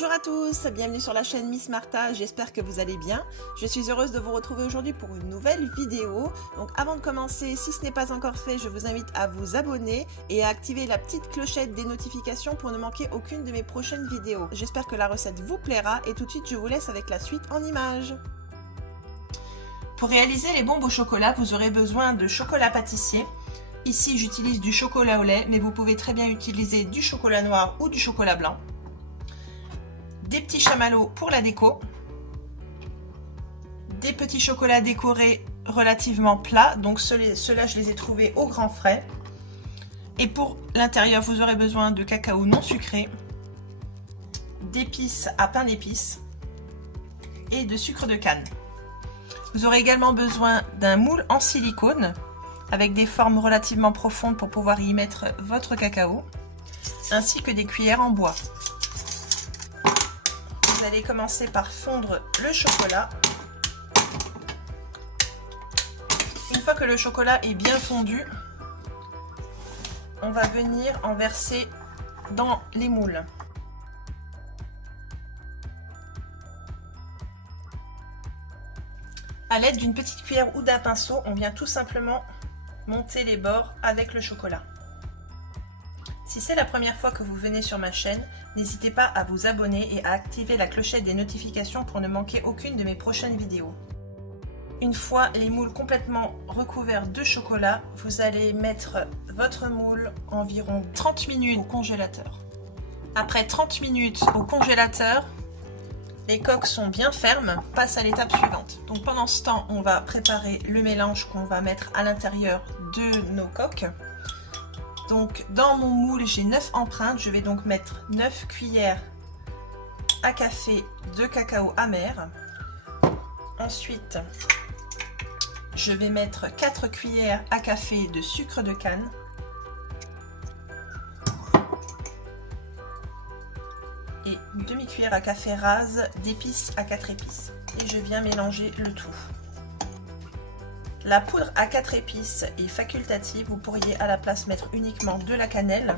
Bonjour à tous, bienvenue sur la chaîne Miss Martha, j'espère que vous allez bien. Je suis heureuse de vous retrouver aujourd'hui pour une nouvelle vidéo. Donc avant de commencer, si ce n'est pas encore fait, je vous invite à vous abonner et à activer la petite clochette des notifications pour ne manquer aucune de mes prochaines vidéos. J'espère que la recette vous plaira et tout de suite je vous laisse avec la suite en images. Pour réaliser les bombes au chocolat, vous aurez besoin de chocolat pâtissier. Ici j'utilise du chocolat au lait, mais vous pouvez très bien utiliser du chocolat noir ou du chocolat blanc. Des petits chamallows pour la déco, des petits chocolats décorés relativement plats, donc ceux-là je les ai trouvés au grand frais. Et pour l'intérieur, vous aurez besoin de cacao non sucré, d'épices à pain d'épices et de sucre de canne. Vous aurez également besoin d'un moule en silicone avec des formes relativement profondes pour pouvoir y mettre votre cacao, ainsi que des cuillères en bois. Vous allez commencer par fondre le chocolat. Une fois que le chocolat est bien fondu, on va venir en verser dans les moules. À l'aide d'une petite cuillère ou d'un pinceau, on vient tout simplement monter les bords avec le chocolat. Si c'est la première fois que vous venez sur ma chaîne, n'hésitez pas à vous abonner et à activer la clochette des notifications pour ne manquer aucune de mes prochaines vidéos. Une fois les moules complètement recouverts de chocolat, vous allez mettre votre moule environ 30 minutes au congélateur. Après 30 minutes au congélateur, les coques sont bien fermes, passe à l'étape suivante. Donc pendant ce temps, on va préparer le mélange qu'on va mettre à l'intérieur de nos coques. Donc dans mon moule, j'ai 9 empreintes, je vais donc mettre 9 cuillères à café de cacao amer. Ensuite, je vais mettre 4 cuillères à café de sucre de canne. Et une demi-cuillère à café rase d'épices à 4 épices. Et je viens mélanger le tout. La poudre à 4 épices est facultative, vous pourriez à la place mettre uniquement de la cannelle.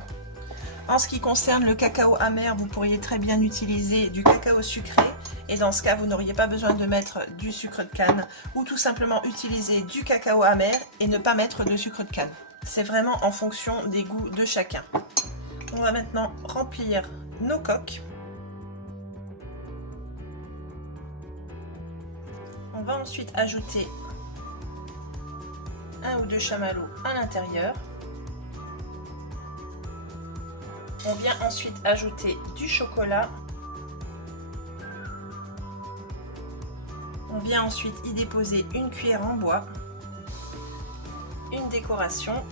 En ce qui concerne le cacao amer, vous pourriez très bien utiliser du cacao sucré et dans ce cas vous n'auriez pas besoin de mettre du sucre de canne ou tout simplement utiliser du cacao amer et ne pas mettre de sucre de canne. C'est vraiment en fonction des goûts de chacun. On va maintenant remplir nos coques. On va ensuite ajouter un ou deux chamallows à l'intérieur. On vient ensuite ajouter du chocolat. On vient ensuite y déposer une cuillère en bois, une décoration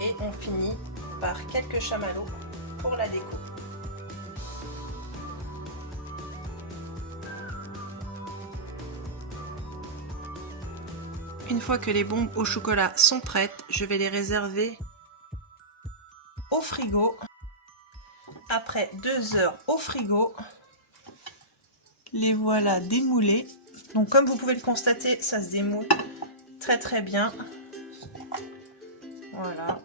et on finit par quelques chamallows pour la déco. Une fois que les bombes au chocolat sont prêtes, je vais les réserver au frigo. Après 2 heures au frigo, les voilà démoulées. Donc comme vous pouvez le constater, ça se démoule très bien. Voilà.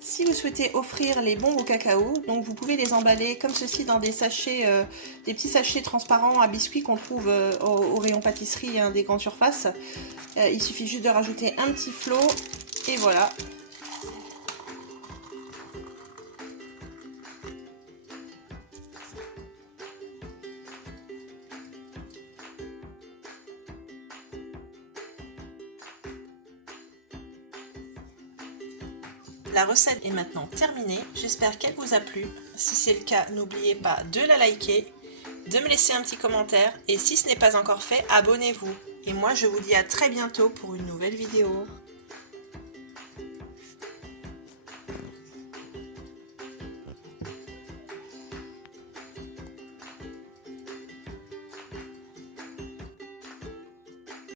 Si vous souhaitez offrir les bombes au cacao, donc vous pouvez les emballer comme ceci dans des sachets, des petits sachets transparents à biscuits qu'on trouve au rayon pâtisserie des grandes surfaces. Il suffit juste de rajouter un petit flot et voilà. La recette est maintenant terminée, j'espère qu'elle vous a plu. Si c'est le cas, n'oubliez pas de la liker, de me laisser un petit commentaire et si ce n'est pas encore fait, abonnez-vous. Et moi je vous dis à très bientôt pour une nouvelle vidéo.